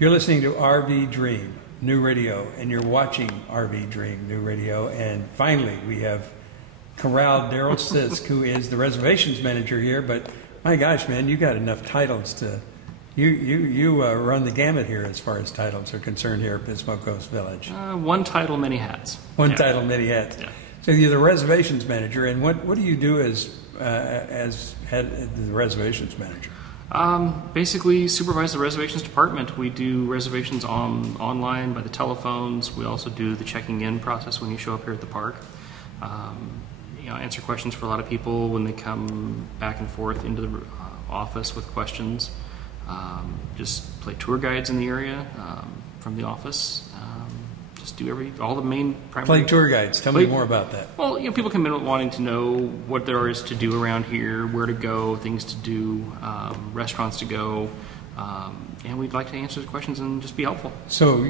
You're listening to RV Dream, New Radio, and you're watching RV Dream, New Radio. And finally, we have corralled DarrellSisk, who is the reservations manager here. But my gosh, man, you got enough titles to... You run the gamut here as far as titles are concerned here at Pismo Coast Village. One title, many hats. One title, many hats. Yeah. So you're the reservations manager, and what do you do as head the reservations manager? Basically, supervise the reservations department. We do reservations online by the telephones. We also do the checking in process when you show up here at the park. Answer questions for a lot of people when they come back and forth into the office with questions. Just play tour guides in the area from the office. Just do all the main primary... Play tour guides. Tell me more about that. Well, people come in wanting to know what there is to do around here, where to go, things to do, restaurants to go, and we'd like to answer the questions and just be helpful. So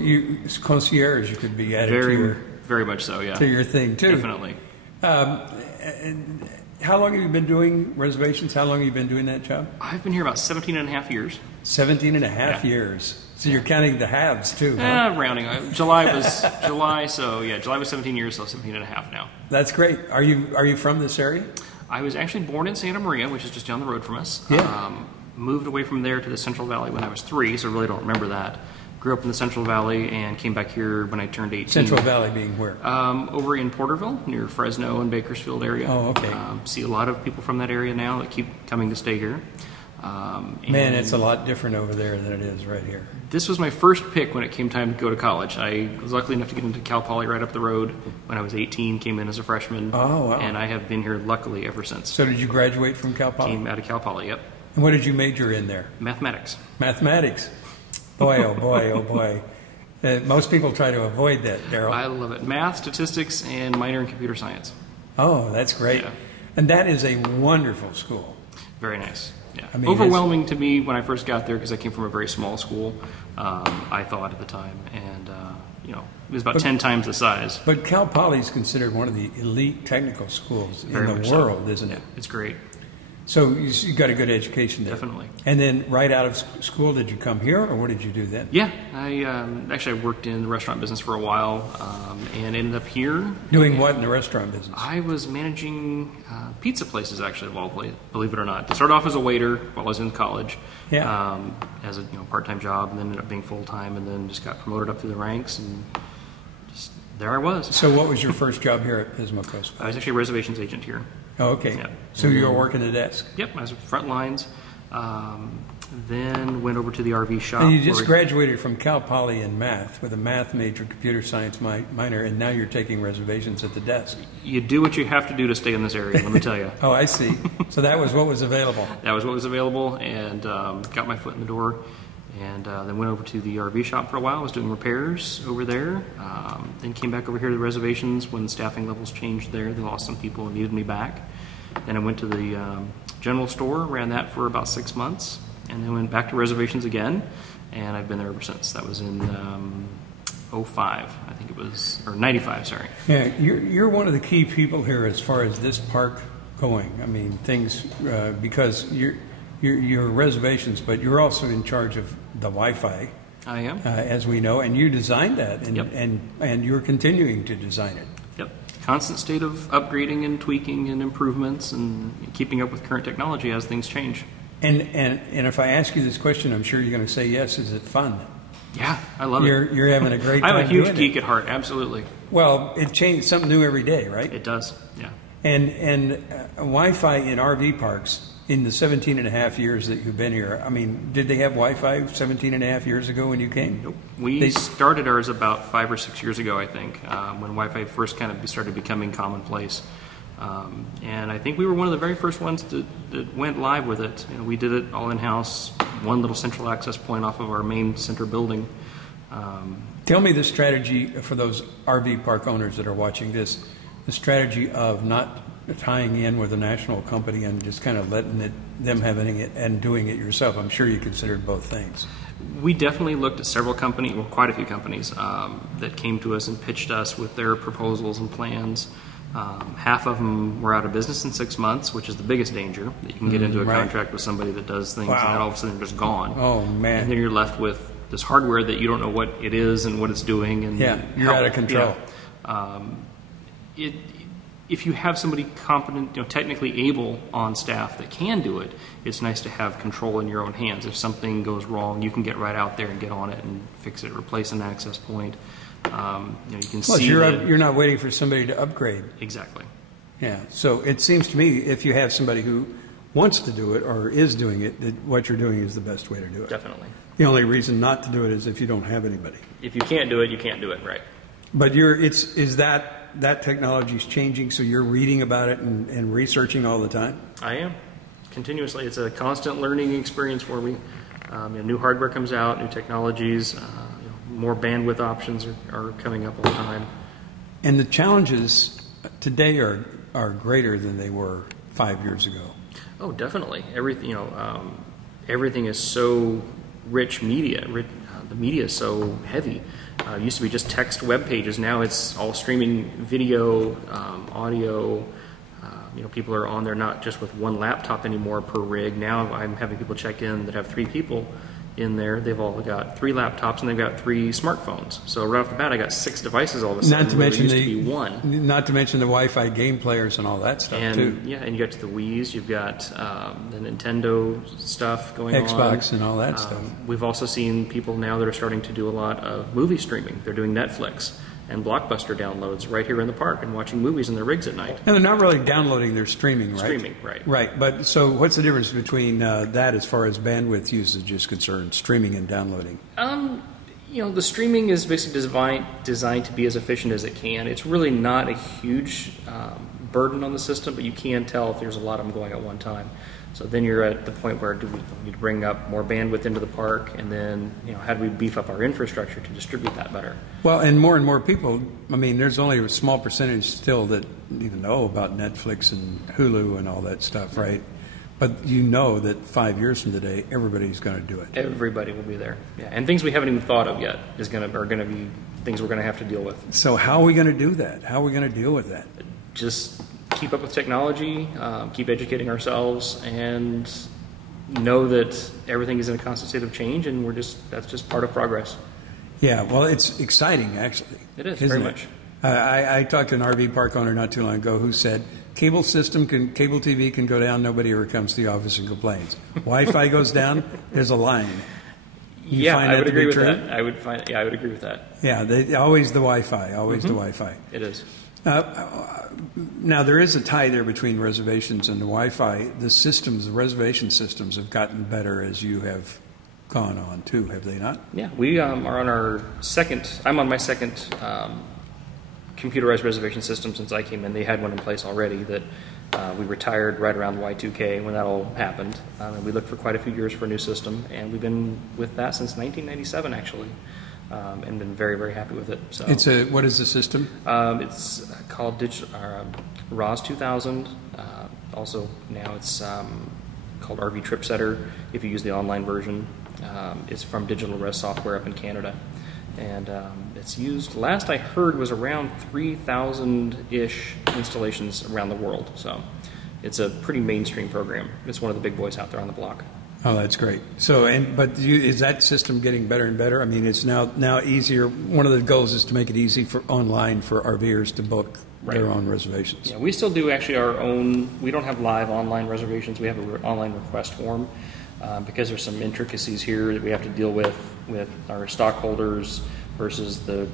concierge, you could be added very much so, yeah. To your thing, too. Definitely. And how long have you been doing reservations? How long have you been doing that job? I've been here about 17 and a half years. 17 and a half years. So you're counting the halves, too, huh? Rounding. July was 17 years, so 17 and a half now. That's great. Are you from this area? I was actually born in Santa Maria, which is just down the road from us. Yeah. Moved away from there to the Central Valley when I was 3, so I really don't remember that. Grew up in the Central Valley and came back here when I turned 18. Central Valley being where? Over in Porterville, near Fresno and Bakersfield area. Oh, okay. See a lot of people from that area now that keep coming to stay here. Man, it's a lot different over there than it is right here. This was my first pick when it came time to go to college. I was lucky enough to get into Cal Poly right up the road when I was 18, came in as a freshman. Oh, wow. And I have been here luckily ever since. So did you graduate from Cal Poly? Came out of Cal Poly, yep. And what did you major in there? Mathematics. Mathematics. Boy, oh boy, oh boy. Most people try to avoid that, Darrell. I love it. Math, statistics, and minor in computer science. Oh, that's great. Yeah. And that is a wonderful school. Very nice. Yeah. I mean, overwhelming to me when I first got there because I came from a very small school, I thought at the time. And, it was about 10 times the size. But Cal Poly is considered one of the elite technical schools in the world, isn't it? It's great. So you got a good education there. Definitely. And then right out of school, did you come here, or what did you do then? Yeah, I worked in the restaurant business for a while and ended up here. Doing what in the restaurant business? I was managing pizza places, actually, of all places, believe it or not. I started off as a waiter while I was in college, as a part-time job, and then ended up being full-time, and then just got promoted up through the ranks, and just there I was. So what was your first job here at Pismo Coast? I was actually a reservations agent here. Oh, okay. Yeah. So you were working the desk? Yep, I was front lines. Then went over to the RV shop. And you just graduated from Cal Poly in math with a math major, computer science minor, and now you're taking reservations at the desk. You do what you have to do to stay in this area, let me tell you. Oh, I see. So that was what was available. That was what was available, and got my foot in the door. And then went over to the RV shop for a while. I was doing repairs over there. Then came back over here to the reservations when the staffing levels changed there. They lost some people and needed me back. Then I went to the general store, ran that for about 6 months, and then went back to reservations again. And I've been there ever since. That was in 05, I think it was, or 95, sorry. Yeah, you're one of the key people here as far as this park going. I mean, things, because you're reservations, but you're also in charge of the Wi-Fi. I am. As we know, and you designed that, and, Yep. and you're continuing to design it. Yep. Constant state of upgrading and tweaking and improvements and keeping up with current technology as things change. And if I ask you this question, I'm sure you're going to say yes. Is it fun? Yeah, I love it. You're having a great time. I'm a huge doing geek it. at heart, absolutely. Well, it changes something new every day, right? It does, yeah. And Wi-Fi in RV parks, in the 17 and a half years that you've been here, I mean, did they have Wi-Fi 17 and a half years ago when you came? Nope. We started ours about 5 or 6 years ago, I think, when Wi-Fi first kind of started becoming commonplace. And I think we were one of the very first ones that went live with it. We did it all in-house, one little central access point off of our main center building. Tell me the strategy for those RV park owners that are watching this, the strategy of not tying in with a national company and just kind of letting them having it and doing it yourself. I'm sure you considered both things. We definitely looked at several companies, well, quite a few companies, that came to us and pitched us with their proposals and plans. Half of them were out of business in 6 months, which is the biggest danger, that you can get into a contract with somebody that does things and then all of a sudden they're just gone. Oh, man. And then you're left with this hardware that you don't know what it is and what it's doing, and you're out of control. If you have somebody competent, technically able on staff that can do it, it's nice to have control in your own hands. If something goes wrong, you can get right out there and get on it and fix it, replace an access point. You can Plus, see you're not waiting for somebody to upgrade. Exactly. Yeah. So it seems to me if you have somebody who wants to do it or is doing it, that what you're doing is the best way to do it. Definitely. The only reason not to do it is if you don't have anybody. If you can't do it, you can't do it, right? But that technology is changing, so you're reading about it and researching all the time? I am. Continuously. It's a constant learning experience for me. New hardware comes out, new technologies, more bandwidth options are coming up all the time. And the challenges today are greater than they were 5 years ago. Oh, definitely. Everything is so rich media. The media is so heavy. It used to be just text web pages. Now it's all streaming video, audio. People are on there not just with one laptop anymore per rig. Now I'm having people check in that have 3 people in there. They've all got 3 laptops and they've got 3 smartphones. So right off the bat, I got 6 devices all of a sudden. Not to mention used to be 1. Not to mention the Wi-Fi game players and all that stuff too. Yeah, and you got the Wii's. You've got the Nintendo stuff going on. Xbox and all that stuff. We've also seen people now that are starting to do a lot of movie streaming. They're doing Netflix and Blockbuster downloads right here in the park and watching movies in their rigs at night. And they're not really downloading, they're streaming, right? Streaming, right. Right, but so what's the difference between that as far as bandwidth usage is concerned, streaming and downloading? The streaming is basically designed to be as efficient as it can. It's really not a huge burden on the system, but you can tell if there's a lot of them going at one time. So then you're at the point where do we need to bring up more bandwidth into the park, and then how do we beef up our infrastructure to distribute that better? Well, and more people. I mean, there's only a small percentage still that even know about Netflix and Hulu and all that stuff, right? But that 5 years from today, everybody's going to do it. Everybody will be there, yeah. And things we haven't even thought of yet are going to be things we're going to have to deal with. So how are we going to do that? How are we going to deal with that? Just keep up with technology, keep educating ourselves, and know that everything is in a constant state of change, and that's just part of progress. Yeah, well, it's exciting, actually. It is, very much. I talked to an RV park owner not too long ago who said, cable TV can go down, nobody ever comes to the office and complains. Wi-Fi goes down, there's a line. I would agree with that. I would agree with that. Yeah, always the Wi-Fi, always the Wi-Fi. It is. Now, there is a tie there between reservations and the Wi-Fi. The reservation systems have gotten better as you have gone on, too, have they not? Yeah, we are on I'm on my second computerized reservation system since I came in. They had one in place already that we retired right around Y2K when that all happened. And we looked for quite a few years for a new system, and we've been with that since 1997, actually. And been very, very happy with it. So what is the system? It's called ROS 2000. Also now it's called RV Trip Setter if you use the online version. It's from Digital Res Software up in Canada, and it's used. Last I heard was around 3,000-ish installations around the world. So it's a pretty mainstream program. It's one of the big boys out there on the block. Oh, that's great. So, is that system getting better and better? I mean, it's now easier. One of the goals is to make it easy online for RVers to book their own reservations. Yeah, we still do actually our own. We don't have live online reservations. We have an online request form because there's some intricacies here that we have to deal with our stockholders versus the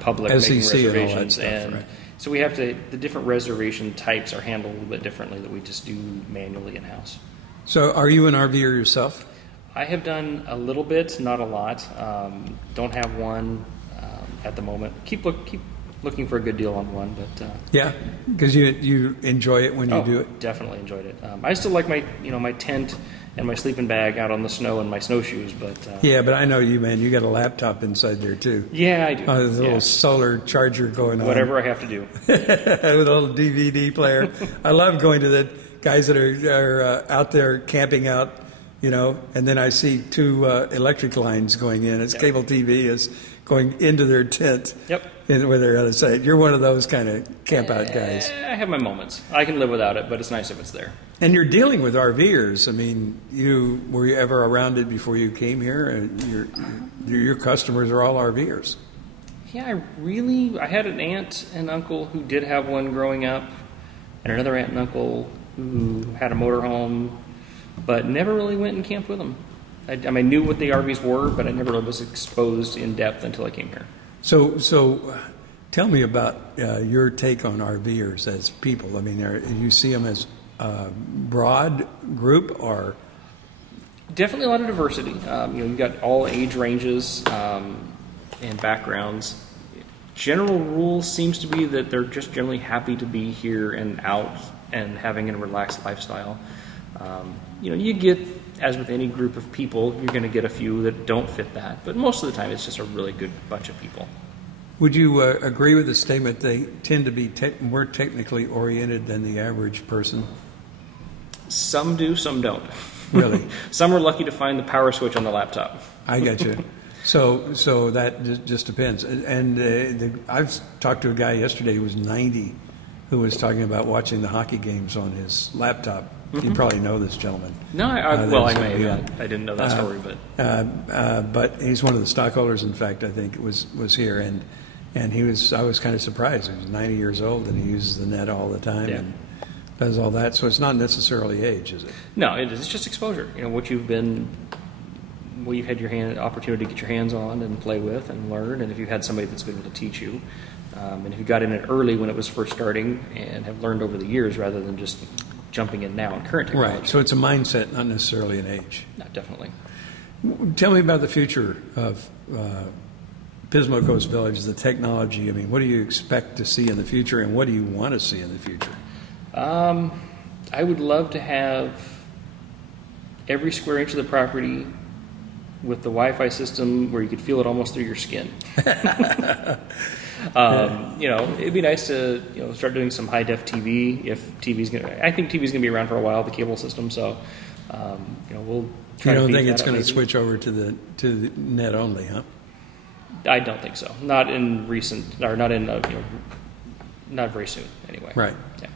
public making reservations, and all that stuff, right. So we have to. The different reservation types are handled a little bit differently that we just do manually in house. So are you an RVer yourself? I have done a little bit, not a lot. Don't have one at the moment. Keep looking for a good deal on one, but yeah, because you enjoy it when you do it. Definitely enjoyed it. I still like my tent and my sleeping bag out on the snow and my snowshoes, but yeah, but I know you, man. You got a laptop inside there too. Yeah, I do. There's a little solar charger going on. Whatever I have to do. With a little DVD player. I love going to the guys that are out there camping out, and then I see 2 electric lines going in. It's cable TV is going into their tent. Yep. Where they're out of sight. You're one of those kind of camp out guys. I have my moments. I can live without it, but it's nice if it's there. And you're dealing with RVers. I mean, were you ever around it before you came here? And your customers are all RVers. Yeah, I had an aunt and uncle who did have one growing up, and another aunt and uncle who had a motorhome, but never really went and camped with them. I knew what the RVs were, but I never really was exposed in depth until I came here. So tell me about your take on RVers as people. I mean, you see them as a broad group, or definitely a lot of diversity. You've got all age ranges and backgrounds. General rule seems to be that they're just generally happy to be here and out and having a relaxed lifestyle. You get, as with any group of people, you're going to get a few that don't fit that, but most of the time it's just a really good bunch of people. Would you agree with the statement they tend to be more technically oriented than the average person? Some do, some don't. Really? Some are lucky to find the power switch on the laptop. I get you. So that just depends. And I've talked to a guy yesterday who was 90 who was talking about watching the hockey games on his laptop. You probably know this gentleman. No, I may have. I didn't know that story, but he's one of the stockholders. In fact, I think was here, and I was kind of surprised. He was 90 years old, and he uses the net all the time and does all that. So it's not necessarily age, is it? No, it's just exposure. What you've had your opportunity to get your hands on and play with and learn, and if you had somebody that's been able to teach you, and if you got in it early when it was first starting and have learned over the years rather than just jumping in now in current technology. Right. So it's a mindset, not necessarily an age. No, definitely. Tell me about the future of Pismo Coast Village, the technology. I mean, what do you expect to see in the future, and what do you want to see in the future? I would love to have every square inch of the property with the Wi-Fi system where you could feel it almost through your skin. It'd be nice to start doing some high def TV. I think TV's gonna be around for a while, the cable system. So we'll try. You don't to think it's going to maybe switch over to the net only, huh? I don't think so. Not in recent, or not in not very soon anyway. Right. Yeah.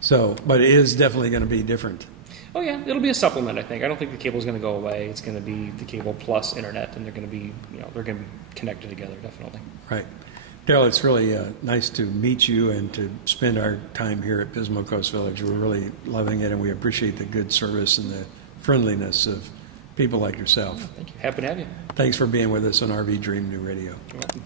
So, but it is definitely going to be different. Oh yeah, it'll be a supplement. I think. I don't think the cable's going to go away. It's going to be the cable plus internet, and they're going to be they're going to be connected together definitely. Right. Darrell, it's really nice to meet you and to spend our time here at Pismo Coast Village. We're really loving it, and we appreciate the good service and the friendliness of people like yourself. Thank you. Happy to have you. Thanks for being with us on RV Dream New Radio. You're welcome.